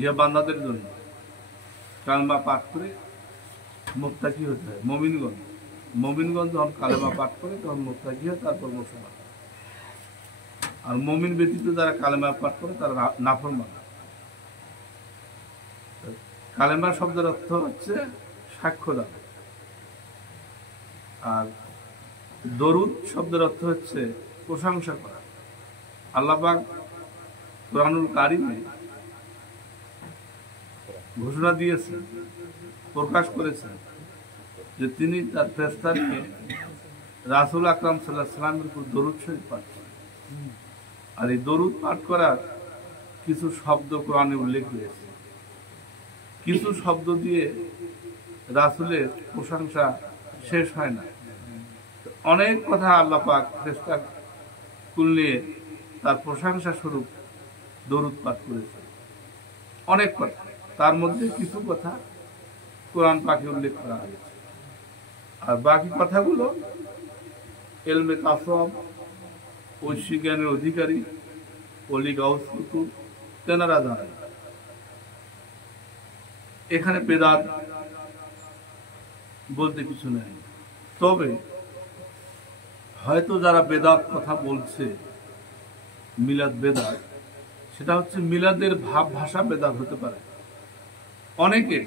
ইয়া বান্দাদের জন্য কালেমা পাঠ করে মুত্তাকি হতে হয়। মমিনগণ যখন কালেমা পাঠ করে তখন মুত্তাকি হয়, তারপর মুসলমান। আর মমিন ব্যতীত যারা কালেমা পাঠ করে তারা নাফরমান। কালেমা শব্দের অর্থ হচ্ছে সাক্ষ্য দান, আর দরুদ শব্দের অর্থ হচ্ছে প্রশংসা করা। আল্লাহ পাক কুরআনুল কারিমে ঘোষণা দিয়েছেন, প্রকাশ করেছেন যে তিনি তার ফেরেশতাকে রাসূল আকরাম সাল্লাল্লাহু আলাইহি ওয়াসাল্লামের উপর দরুদ শরীফ পাঠ করেন। আর এই দরুদ পাঠ করার কিছু শব্দ কোরআনে উল্লেখ হয়েছে। কিছু শব্দ দিয়ে রাসূলের প্রশংসা শেষ হয় না। অনেক কথা আল্লাহ পাক ফেরেশতা কুল নিয়ে তার প্রশংসা স্বরূপ দরুদ পাঠ করেছে। অনেক কথা, তার মধ্যে কিছু কথা কোরআন পাকে উল্লেখ করা হয়েছে, আর বাকি কথাগুলো ইলমে তাসাউফ, ঐশী জ্ঞানের অধিকারী ওলি গাউস কুতুব তেনারা জানেন। এখানে বেদাত বলতে কিছু নেই। তবে হয়তো যারা বেদাত কথা বলছে, মিলাদ বেদাত, সেটা হচ্ছে মিলাদের ভাব ভাষা বেদাত হতে পারে অনেকে।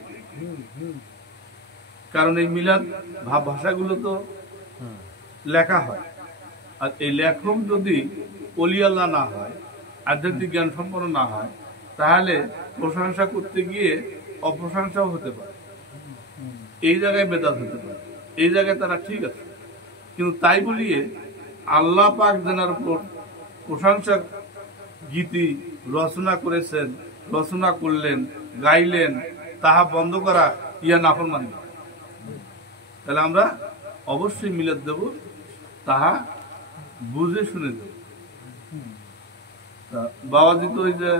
কারণ এই মিলাদ ভাব ভাষাগুলো তো লেখা হয়, আর এই লেখক যদি ওলি আল্লাহ না হয়, আধ্যাত্মিক জ্ঞান সম্পন্ন না হয়, তাহলে প্রশংসা করতে গিয়ে অপ্রশংসাও হতে পারে। এই জায়গায় বেদাত হতে পারে, এই জায়গায় তারা ঠিক আছে। কিন্তু তাই বলিয়ে আল্লাহ পাক যেনার উপর প্রশংসা গীতি রচনা করেছেন, রচনা করলেন, গাইলেন, তাহা বন্ধ করা ইয়া নাফরমানি। তাহলে আমরা অবশ্যই মিলাদ দেব, তাহা বুঝে শুনে দেব। বাবাজি তো ওই যে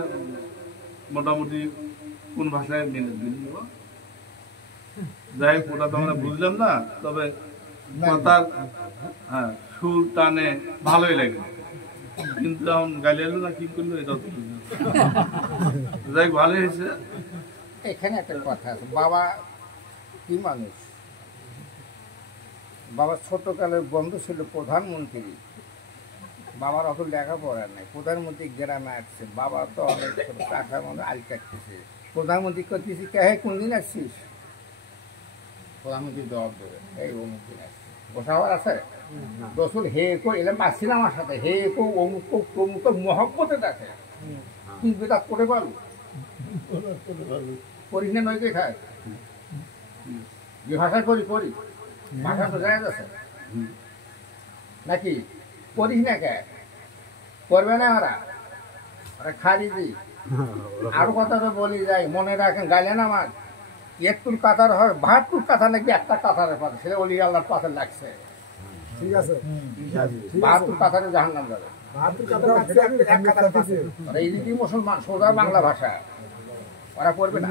মোটামুটি কোন ভাষায় মিলাদ দিন, যাই হোক ওটা তো আমরা বুঝলাম না, তবে কথার সুর টানে ভালোই লাগে। কিন্তু এখন গালি এলো না কি করলো এটা যাই ভালো হয়েছে। এখানে একটা কথা আছে, বাবা কি মানুষ। বাবার ছোটকালের বন্ধু ছিল প্রধানমন্ত্রী। বাবার অত লেখাপড়া নাই, প্রধানমন্ত্রী গ্রামে আসছে। বাবা তো অনেক টাকার মধ্যে আল কাটতেছে। প্রধানমন্ত্রী করতেছি কে, হে কোনদিন আসছিস? প্রধানমন্ত্রী জবাব দেবে, এই অমুক দিন আসছি। বসাবার আছে রসুল হে কো এলাম আসছিল আমার সাথে, হে কো অমুক তমুক মহব্বতে দেখে। তুই বেদাত করে পারবো করিস না, নয় খায় যে ভাষায় করি ভাষা তো জায়গা আছে নাকি? করিস না কে, করবে না ওরা খালি দি। আরো কথা তো বলি যাই, মনে রাখেন গাইলেন আমার একটুর কাতার হয় 72 কাতার লাগবে, একটা কাতারের পাশে সেটা অলি আল্লাহর পাশে লাগছে। ঠিক আছে, 72 কাতারে জাহান্নাম যাবে। এই রীতি মুসলমান সোজা বাংলা ভাষা, ওরা পড়বে না।